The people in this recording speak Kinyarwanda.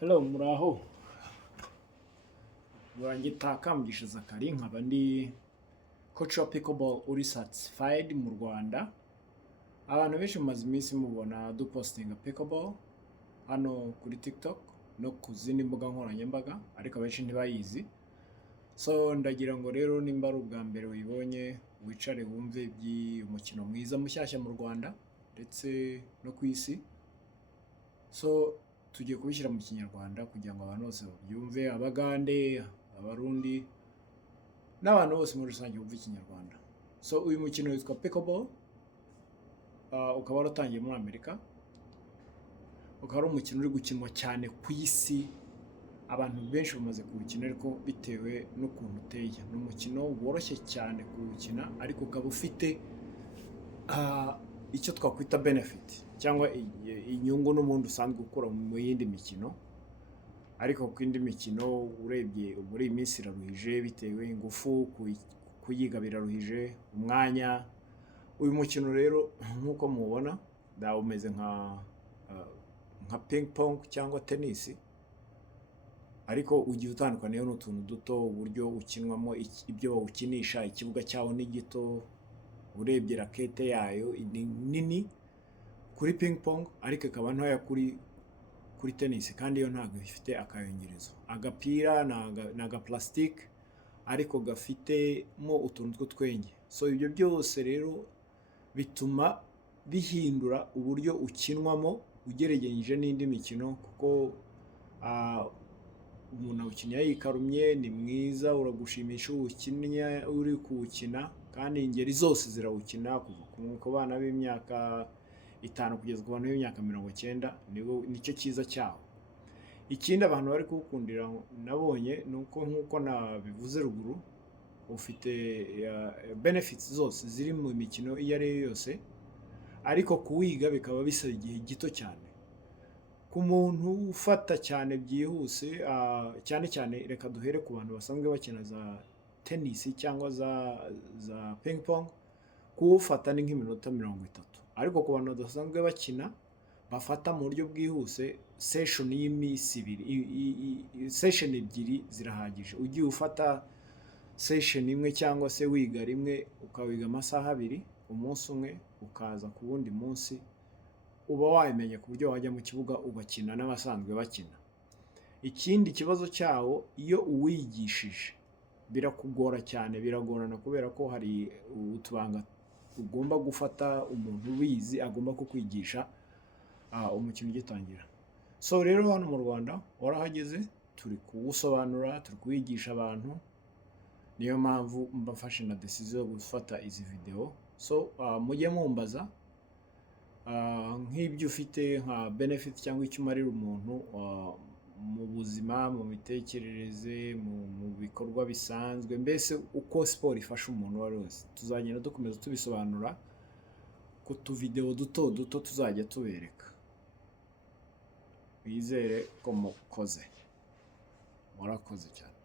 Hello, muraho. Urangita Kamugisha Zakari nkaba ndi coach wa pickleball uri certified mu Rwanda. Abantu benshi mumaze iminsi mubona dupostinga pickleball hano kuri TikTok no ku zindi mbuga nkoranyambaga, ariko abenshi ntibayizi. So ndagira ngo rero nimba ari ubwa mbere uyibonye wicare wumve iby'umukino mwiza mushyashya mu Rwanda ndetse no ku isi. So tugiye kubishyira mu Kinyarwanda kugira ngo abantu bose babyumve, Abagande, Abarundi n'abantu bose muri rusange bumve Ikinyarwanda. So uyu mukino witwa pickleball, ukaba waratangiye muri Amerika, ukaba ari umukino uri gukinwa cyane ku isi. Abantu benshi bamaze kuwukina ariko bitewe n'ukuntu uteye. Ni umukino woroshye cyane kuwukina ariko ukaba ufite icyo twakwita benefit cyangwa inyungu n'ubundi usanzwe ukora mu yindi mikino. Ariko ku yindi mikino urebye muri iyi minsi iraruhije bitewe ingufu, kuyiga biraruhije, umwanya. Uyu mukino rero nk'uko mubona umeze nka ping pong cyangwa tennis, ariko ugiye utandukaniyeho n'utuntu duto, uburyo ukinwamo, ibyo bawukinisha, ikibuga cyawo ni gito, urebye rakete yayo ni nini kuri ping pong ariko ikaba ntoya kuri tennis, kandi yo ntabwo ifite akayungerezo. Agapira ni agaplastike ariko gafitemo utuntu tw'utwenge. So ibyo byose rero bituma bihindura uburyo ukinwamo ugereranyije n'indi mikino, kuko umuntu awukinnye yikarumye, ni mwiza, uragushimisha uwukinnye uri kuwukina, kandi ingeri zose zirawukina kuva ku bana b'imyaka 5 kugeza ku bantu b'imyaka 90. Nicyo cyiza cyawo. Ikindi abantu bari kuwukundira nabonye ni uko nk'uko nabivuze ruguru, ufite benefits zose ziri mu mikino iyo ari yo yose, ariko kuwiga bikaba bisaba igihe gito cyane. Ku muntu ufata cyane byihuse, cyane cyane reka duhere ku bantu basanzwe bakina za tennis cyangwa za ping pong, kuwufata ni nk'iminota 30. Ariko ku bantu badasanzwe bakina bafata mu buryo bwihuse, session y'iminsi 2, session 2 zirahagije. Ugiye ufata session imwe cyangwa se wiga rimwe ukawiga amasaha 2 umunsi umwe, ukaza ku wundi munsi uba wayimenya ku buryo wajya mu kibuga ugakina n'abasanzwe bakina. Ikindi kibazo cyawo, iyo uwigishije birakugora cyane, biragorana kubera ko hari utubanga ugomba gufata. Umuntu ubizi agomba kukwigisha umukino ugitangira. So rero hano mu Rwanda warahageze, turi kuwusobanura, turi kuwigisha abantu. Niyo mpamvu mbafashe na decision yo gufata izi video. So mujye mumbaza nk'ibyo ufite nka benefit cyangwa icyo umarira umuntu mu buzima, mu mitekerereze, mu bikorwa bisanzwe, mbese uko siporo ifasha umuntu wari wese. Tuzagenda dukomeza tubisobanura ku tuvideo duto duto tuzajya tubereka. Wizere ko mukoze. Murakoze cyane.